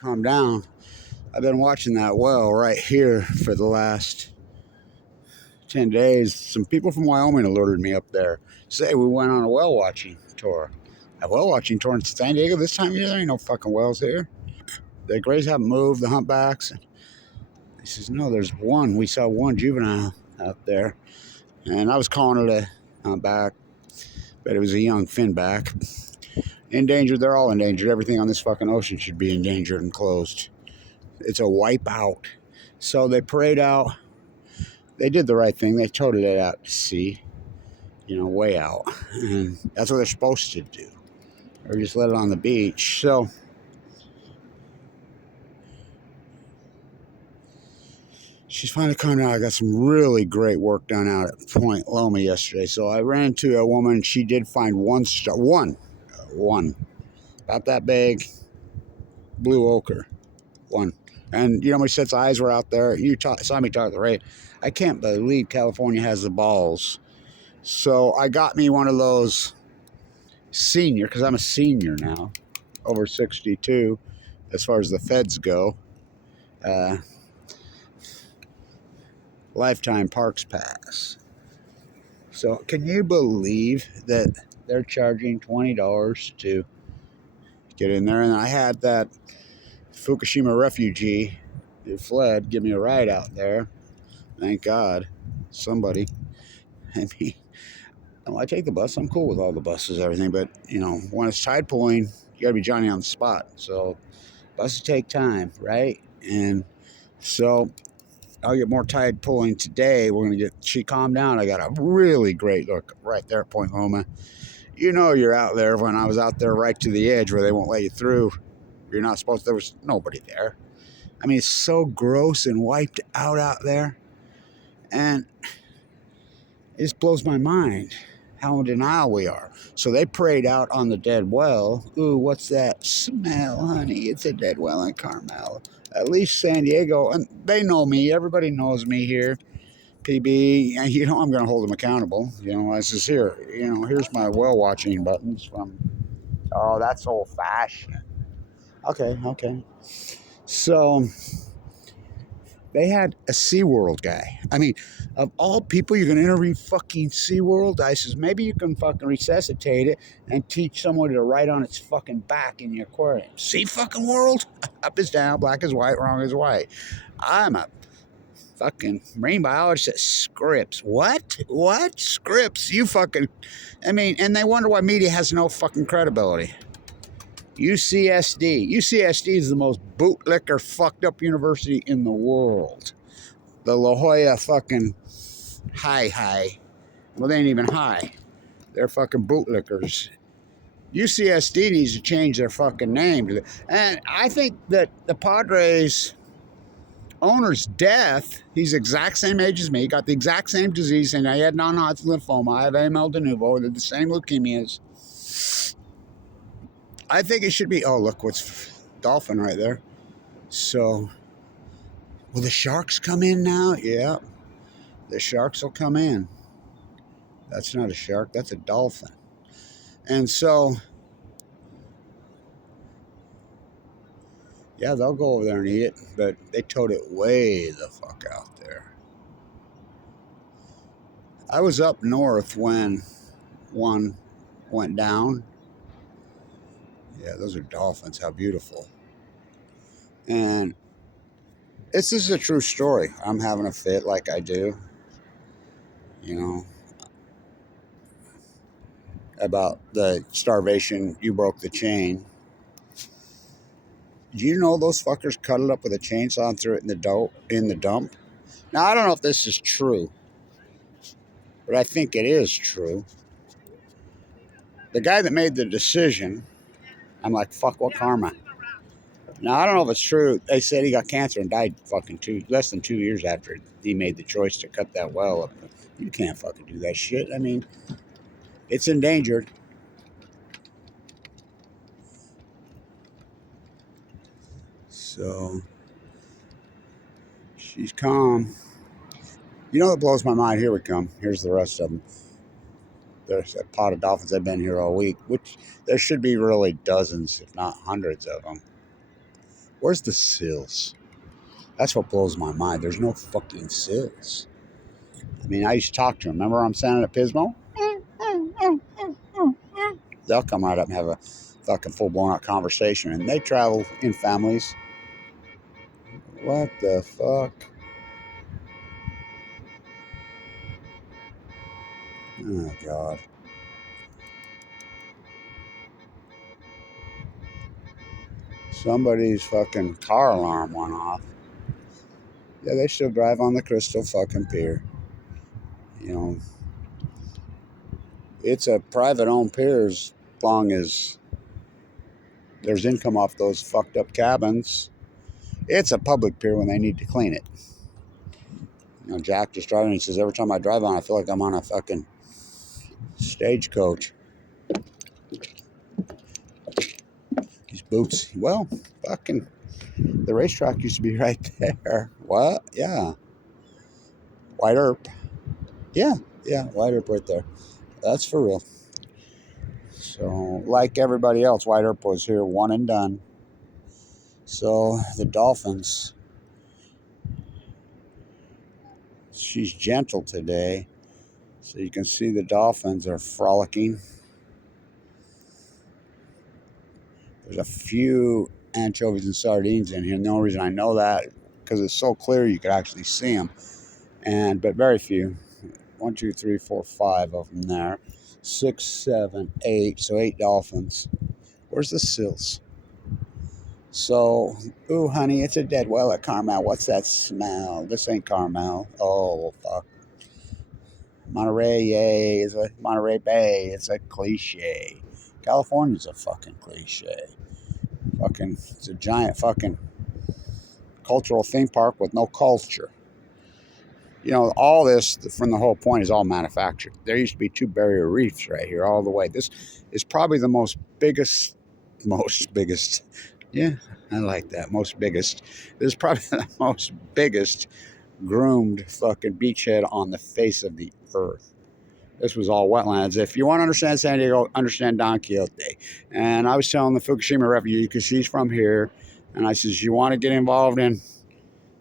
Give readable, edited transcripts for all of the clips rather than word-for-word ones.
calm down. I've been watching that well right here for the last 10 days. Some people from Wyoming alerted me up there. Say we went on a whale watching tour. A whale watching tour in San Diego this time of year? There ain't no fucking whales here. The grays haven't moved, the humpbacks. He says, no, there's one. We saw one juvenile out there. And I was calling it a humpback, but it was a young finback. Endangered, they're all endangered. Everything on this fucking ocean should be endangered and closed. It's a wipeout. So they parade out. They did the right thing. They toted it out to sea, way out. And that's what they're supposed to do. Or just let it on the beach. So she's finally coming out. I got some really great work done out at Point Loma yesterday. So I ran into a woman. She did find one, about that big, blue ochre, one. And you know how many sets of eyes were out there? You saw me talk at the rate. I can't believe California has the balls. So I got me one of those senior, because I'm a senior now, over 62, as far as the feds go. Lifetime Parks Pass. So can you believe that they're charging $20 to get in there? And I had that FUKUSHIMA refugee who fled give me a ride out there. Thank God. Somebody. I mean, I take the bus. I'm cool with all the buses, everything. But, when it's tide pulling, you got to be Johnny on the spot. So buses take time, right? And so I'll get more tide pulling today. She calmed down. I got a really great look right there at Point Loma. You're out there when I was out there right to the edge where they won't let you through. You're not supposed to. There was nobody there. I mean, it's so gross and wiped out there. And it just blows my mind how in denial we are. So they prayed out on the dead well. Ooh, what's that smell, honey? It's a dead well in Carmel. At least San Diego, and they know me. Everybody knows me here. PB, and I'm going to hold them accountable. This is here. Here's my well watching buttons from. Oh, that's old fashioned. Okay. So they had a SeaWorld guy. I mean, of all people, you're going to interview fucking SeaWorld? I says, maybe you can fucking resuscitate it and teach someone to write on its fucking back in your aquarium. Sea fucking world? Up is down, black is white, wrong is white. I'm a fucking marine biologist at Scripps. What? Scripps? And they wonder why media has no fucking credibility. UCSD. UCSD is the most bootlicker fucked up university in the world. The La Jolla fucking high. Well, they ain't even high. They're fucking bootlickers. UCSD needs to change their fucking name. And I think that the Padres owner's death, he's the exact same age as me, got the exact same disease, and I had non-Hodgkin lymphoma, I have AML de novo, they're the same leukemias. I think it should be, oh, look, what's dolphin right there. So, will the sharks come in now? Yeah, the sharks will come in. That's not a shark, that's a dolphin. And so, yeah, they'll go over there and eat it, but they towed it way the fuck out there. I was up north when one went down. Yeah, those are dolphins. How beautiful. And this is a true story. I'm having a fit like I do. About the starvation, you broke the chain. Do you know those fuckers cut it up with a chainsaw and threw it in the dump? Now, I don't know if this is true, but I think it is true. The guy that made the decision, I'm like, fuck, what karma? Now, I don't know if it's true. They said he got cancer and died fucking less than 2 years after he made the choice to cut that well up. You can't fucking do that shit. I mean, it's endangered. So, she's calm. It blows my mind. Here we come. Here's the rest of them. There's a pot of dolphins that have been here all week, which there should be really dozens, if not hundreds of them. Where's the sills? That's what blows my mind. There's no fucking sills. I mean, I used to talk to them. Remember I'm standing at Pismo? They'll come right up and have a fucking full blown out conversation. And they travel in families. What the fuck? Oh, God. Somebody's fucking car alarm went off. Yeah, they still drive on the Crystal fucking Pier. You know, it's a private owned pier as long as there's income off those fucked up cabins. It's a public pier when they need to clean it. You know, Jack just driving, he says, every time I drive on, I feel like I'm on a fucking stagecoach. These boots. Well, fucking, the racetrack used to be right there. What? Yeah. White Earp. Yeah, White Earp right there. That's for real. So, like everybody else, White Earp was here, one and done. So, the Dolphins, she's gentle today. So, you can see the Dolphins are frolicking. There's a few anchovies and sardines in here. And the only reason I know that, because it's so clear you could actually see them. But very few. 1, 2, 3, 4, 5 of them there. 6, 7, 8. So 8 dolphins. Where's the sills? So, ooh, honey, it's a dead well at Carmel. What's that smell? This ain't Carmel. Oh, fuck. Monterey, yay. It's a Monterey Bay. It's a cliche. California's a fucking cliche. It's a giant fucking cultural theme park with no culture. You know, all this, from the whole point, is all manufactured. There used to be 2 barrier reefs right here all the way. This is probably the most biggest, yeah, I like that, most biggest. This is probably the most biggest groomed fucking beachhead on the face of the earth. This was all wetlands. If you want to understand San Diego, understand Don Quixote. And I was telling the Fukushima refugee, because he's from here, and I says, you want to get involved in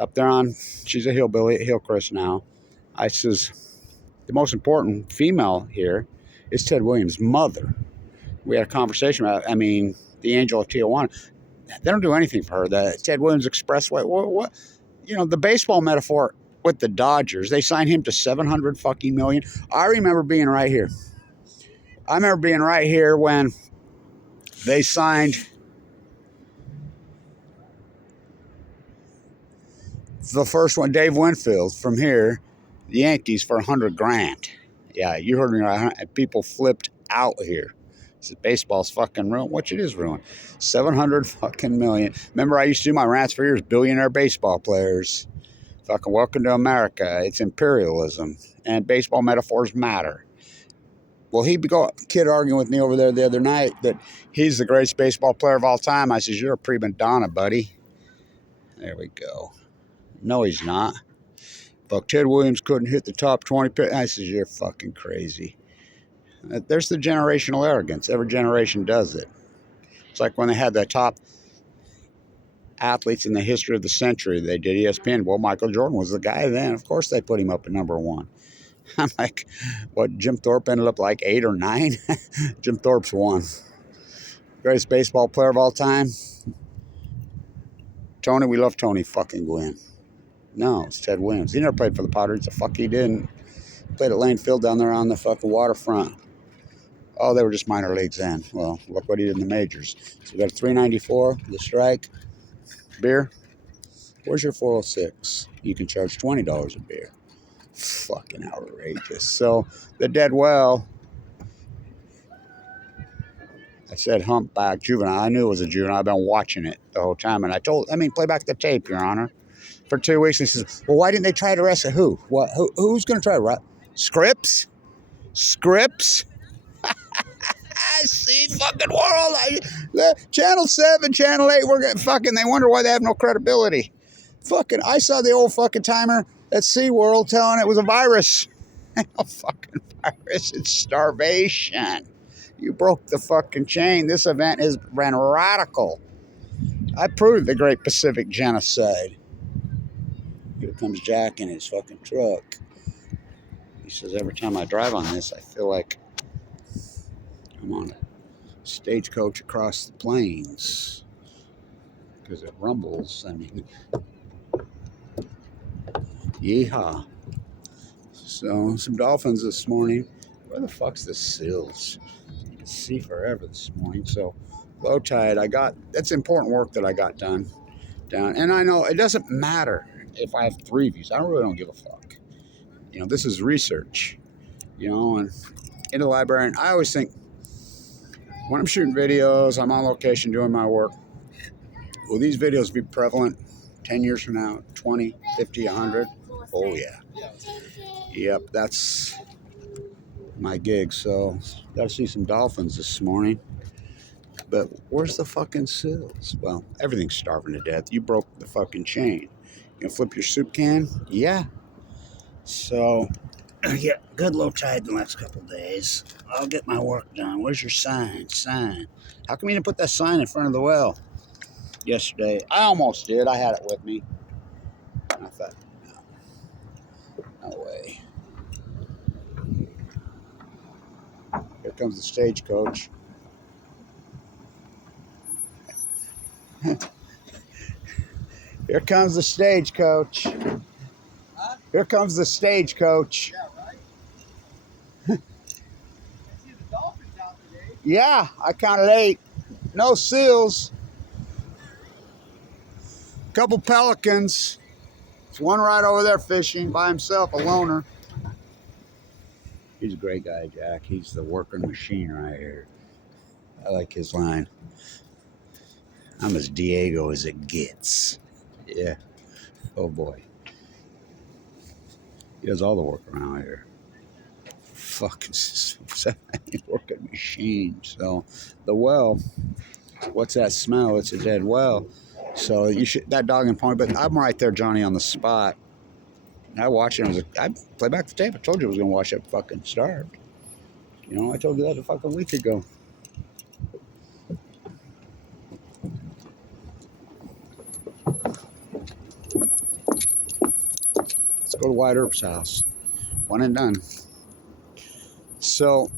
up there on, she's a hillbilly at Hillcrest now. I says, the most important female here is Ted Williams' mother. We had a conversation about, the Angel of Tijuana. They don't do anything for her. The Ted Williams Expressway, what? You know, the baseball metaphor with the Dodgers, they signed him to $700 fucking million. I remember being right here. When they signed the first one, Dave Winfield, from here, the Yankees, for $100,000. Yeah, you heard me right. People flipped out here. So baseball's fucking ruined, which it is ruined. $700 fucking million. Remember, I used to do my rants for years. Billionaire baseball players. Fucking welcome to America. It's imperialism. And baseball metaphors matter. Well, kid arguing with me over there the other night that he's the greatest baseball player of all time. I says, you're a prima donna, buddy. There we go. No, he's not. Fuck, Ted Williams couldn't hit the top 20. I says, you're fucking crazy. There's the generational arrogance. Every generation does it. It's like when they had the top athletes in the history of the century. They did ESPN. Well, Michael Jordan was the guy then. Of course they put him up at number 1. I'm like, what, Jim Thorpe ended up like 8 or 9? Jim Thorpe's 1. Greatest baseball player of all time? Tony, we love Tony fucking Gwynn. No, it's Ted Williams. He never played for the Padres. The fuck he didn't. Played at Lane Field down there on the fucking waterfront. Oh, they were just minor leagues then. Well, look what he did in the majors. So we got a $3.94, the strike. Beer. Where's your 406? You can charge $20 a beer. Fucking outrageous. So the dead well, I said humpback juvenile. I knew it was a juvenile. I've been watching it the whole time. And play back the tape, Your Honor. For 2 weeks, he says, well, why didn't they try to arrest who? What? Who's going to try to arrest? Scripps? See, fucking world. Channel 7, Channel 8, they wonder why they have no credibility. Fucking, I saw the old fucking timer at SeaWorld telling it was a virus. A fucking virus. It's starvation. You broke the fucking chain. This event has been radical. I proved the Great Pacific Genocide. Here comes Jack in his fucking truck. He says, every time I drive on this, I feel like I'm on a stagecoach across the plains. Because it rumbles. I mean, yeehaw. So, some dolphins this morning. Where the fuck's the sills? You can see forever this morning. So, low tide, that's important work that I got done. And I know it doesn't matter if I have 3 views. I really don't give a fuck. You know, this is research. You know, and in the library, and I always think, when I'm shooting videos, I'm on location doing my work, will these videos be prevalent 10 years from now, 20, 50, 100? Oh, yeah. Yep, that's my gig. So, got to see some dolphins this morning. But where's the fucking sills? Well, everything's starving to death. You broke the fucking chain. You gonna flip your soup can? Yeah. So, yeah, good low tide the last couple of days. I'll get my work done. Where's your sign? Sign. How come you didn't put that sign in front of the well yesterday? I almost did. I had it with me. And I thought, no way. Here comes the stagecoach. Here comes the stagecoach. Huh? Here comes the stagecoach. Yeah, right? I see the dolphins out today. Yeah, I counted 8. No seals. Couple pelicans. There's one right over there fishing by himself, a loner. He's a great guy, Jack. He's the working machine right here. I like his line. I'm as Diego as it gets. Yeah. Oh boy. He does all the work around here. Fucking working machine. So the well, what's that smell? It's a dead well. So you should, that dog and pony, but I'm right there, Johnny, on the spot. I watched it. I play back the tape. I told you I was gonna watch that fucking starved. You know, I told you that a fucking week ago. Let's go to White Earp's house. One and done. So,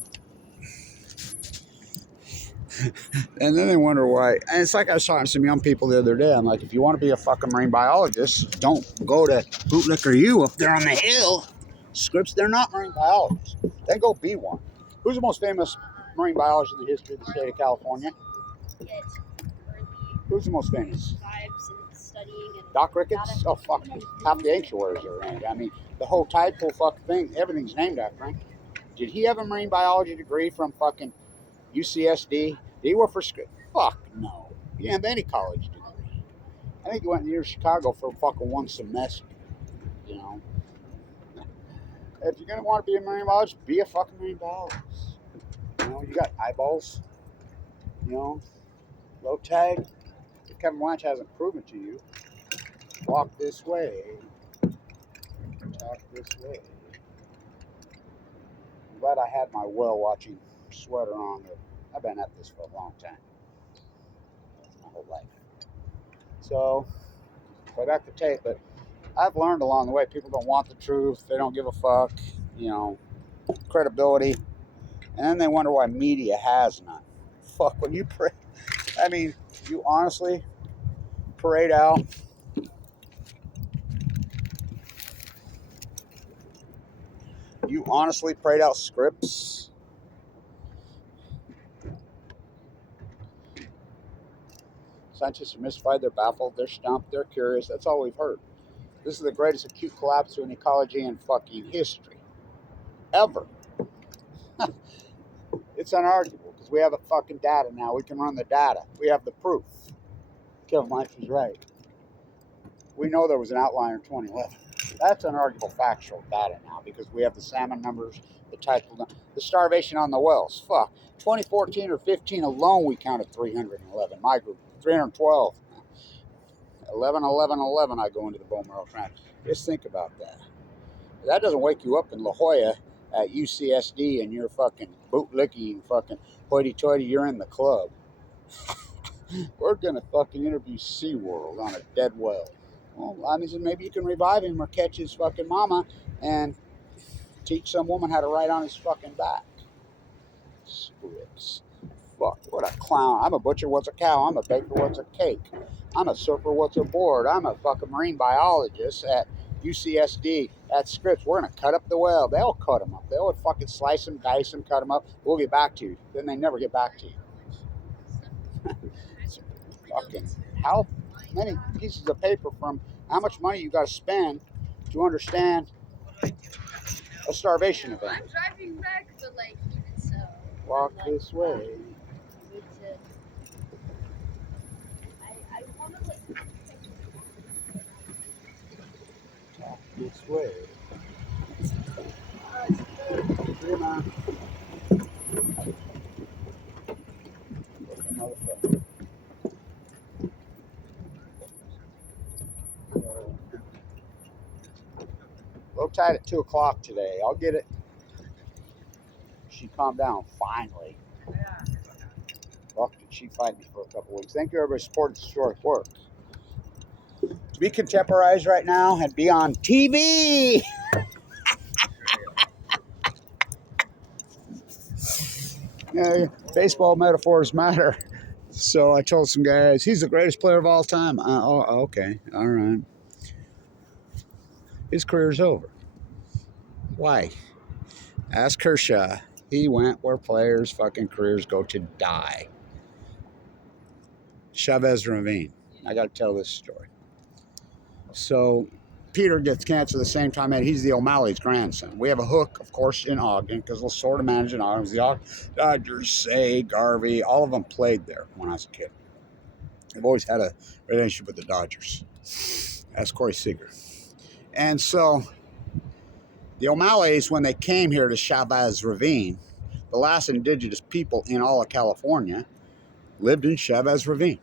and then they wonder why. And it's like I was talking to some young people the other day. I'm like, if you want to be a fucking marine biologist, don't go to Bootlicker U up there on the hill. Scripps, they're not marine biologists. Then go be one. Who's the most famous marine biologist in the history of the state of California? Who's the most famous? Doc Ricketts? Oh, fuck. Half the sanctuaries are named. I mean, the whole tide pool fucking thing, everything's named after him. Did he have a marine biology degree from fucking UCSD? Did he work for Scripps? Fuck no. He didn't have any college degree. I think he went near Chicago for fucking 1 semester. You know? If you're going to want to be a marine biologist, be a fucking marine biologist. You know, you got eyeballs. You know? Low tide. If Kevin Blanch hasn't proven to you, walk this way. Talk this way. I'm glad I had my whale watching sweater on. I've been at this for a long time. That's my whole life. So, play back the tape, but I've learned along the way, people don't want the truth. They don't give a fuck. You know, credibility. And then they wonder why media has none. Fuck, when you pray, I mean, you honestly parade out. You honestly prayed out Scripps. Scientists are mystified, they're baffled, they're stumped, they're curious. That's all we've heard. This is the greatest acute collapse to an ecology in fucking history. Ever. It's unarguable because we have a fucking data now. We can run the data. We have the proof. Kevin Blanch was right. We know there was an outlier in 2011. That's unarguable factual data now because we have the salmon numbers, the tidal, the starvation on the wells. Fuck. 2014 or 15 alone, we counted 311. My group, 312. 11, 11, 11, I go into the bone marrow transplant. Just think about that. That doesn't wake you up in La Jolla at UCSD and you're fucking bootlicking, fucking hoity-toity, you're in the club. We're gonna fucking interview SeaWorld on a dead whale. Well, I mean, maybe you can revive him or catch his fucking mama and teach some woman how to ride on his fucking back. Scripps. Fuck, what a clown. I'm a butcher, what's a cow? I'm a baker, what's a cake? I'm a surfer, what's a board? I'm a fucking marine biologist at UCSD at Scripps. We're going to cut up the whale. They'll cut them up. They'll fucking slice them, dice them, cut them up. We'll get back to you. Then they never get back to you. Fucking, how many pieces of paper from how much money you got to spend to understand a starvation event? I'm driving back, but like, even so. Walk this way. I want to like. Talk this way. Come on. Low tide at 2 o'clock today. I'll get it. She calmed down finally. Fuck, did she fight me for a couple weeks? Thank you, everybody, supporting historic work. To be contemporized right now and be on TV. Yeah, baseball metaphors matter. So I told some guys, he's the greatest player of all time. Okay, all right. His career's over. Why? Ask Kershaw. He went where players' fucking careers go to die. Chavez Ravine. I got to tell this story. So Peter gets cancer the same time, and he's the O'Malley's grandson. We have a hook, of course, in Ogden, because we'll sort of manage in Ogden. The Dodgers, Say, Garvey, all of them played there when I was a kid. I've always had a relationship with the Dodgers. That's Corey Seager. And so the O'Malleys, when they came here to Chavez Ravine, the last indigenous people in all of California lived in Chavez Ravine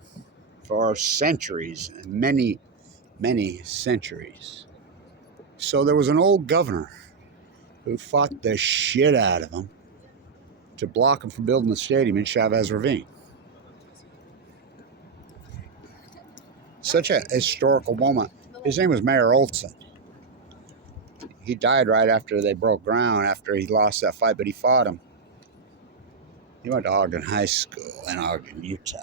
for centuries, many centuries. So there was an old governor who fought the shit out of him to block him from building the stadium in Chavez Ravine. Such a historical moment. His name was Mayor Olson. He died right after they broke ground, after he lost that fight, but he fought him. He went to Ogden High School in Ogden, Utah.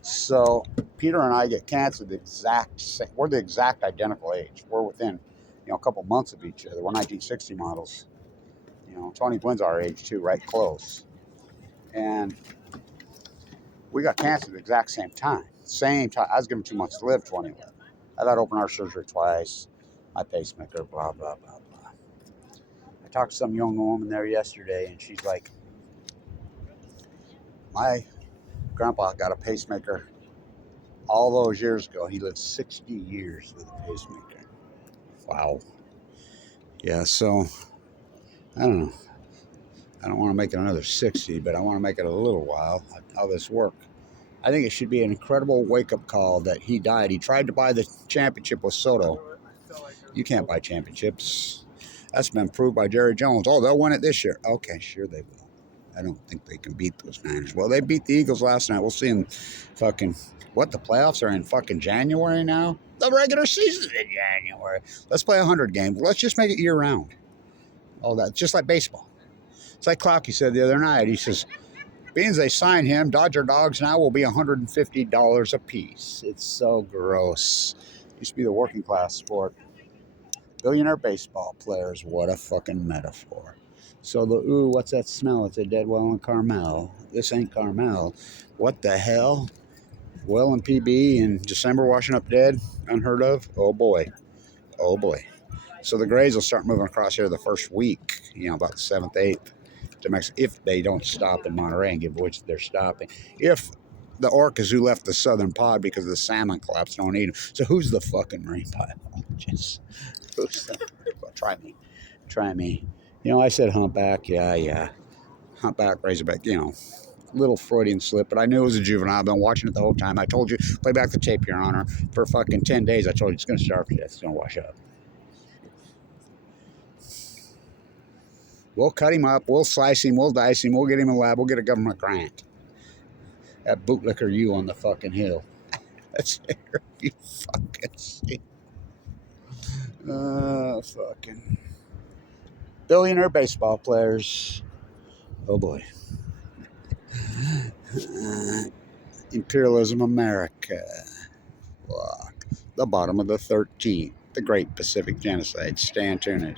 So Peter and I get cancer the exact same. We're the exact identical age. We're within, a couple months of each other. We're 1960 models. Tony Gwynn's our age too, right close. And we got cancer at the exact same time. Same time. I was given 2 months to live, 2011. I've had open heart surgery twice. My pacemaker, blah, blah, blah, blah. I talked to some young woman there yesterday, and she's like, my grandpa got a pacemaker all those years ago. He lived 60 years with a pacemaker. Wow. Yeah, so, I don't know. I don't want to make it another 60, but I want to make it a little while. How this work? I think it should be an incredible wake-up call that he died. He tried to buy the championship with Soto. You can't buy championships. That's been proved by Jerry Jones. Oh, they'll win it this year. Okay, sure they will. I don't think they can beat those Niners. Well, they beat the Eagles last night. We'll see in fucking, what, the playoffs are in fucking January now? The regular season's in January. Let's play 100 games. Let's just make it year-round. All that, just like baseball. It's like Clocky said the other night. He says, being as they sign him, Dodger dogs now will be $150 a piece. It's so gross. Used to be the working class sport. Billionaire baseball players. What a fucking metaphor. So the, ooh, what's that smell? It's a dead well in Carmel. This ain't Carmel. What the hell? Well and PB in December washing up dead? Unheard of? Oh boy. Oh boy. So the Grays will start moving across here the first week, about the 7th, 8th. To Mexico, if they don't stop in Monterey, and give which they're stopping. If the orcas who left the southern pod because of the salmon collapse don't eat them. So who's the fucking marine biologist? Who's the, well, try me. I said humpback, yeah. Humpback, razorback, little Freudian slip, but I knew it was a juvenile. I've been watching it the whole time. I told you, play back the tape, Your Honor. For fucking 10 days, I told you it's going to starve to death. It's going to wash up. We'll cut him up. We'll slice him. We'll dice him. We'll get him a lab. We'll get a government grant. That bootlicker U on the fucking hill. Let's hear if you fucking see. Fucking billionaire baseball players. Oh boy. Imperialism America. Fuck. The bottom of the 13th. The Great Pacific Genocide. Stay tuned.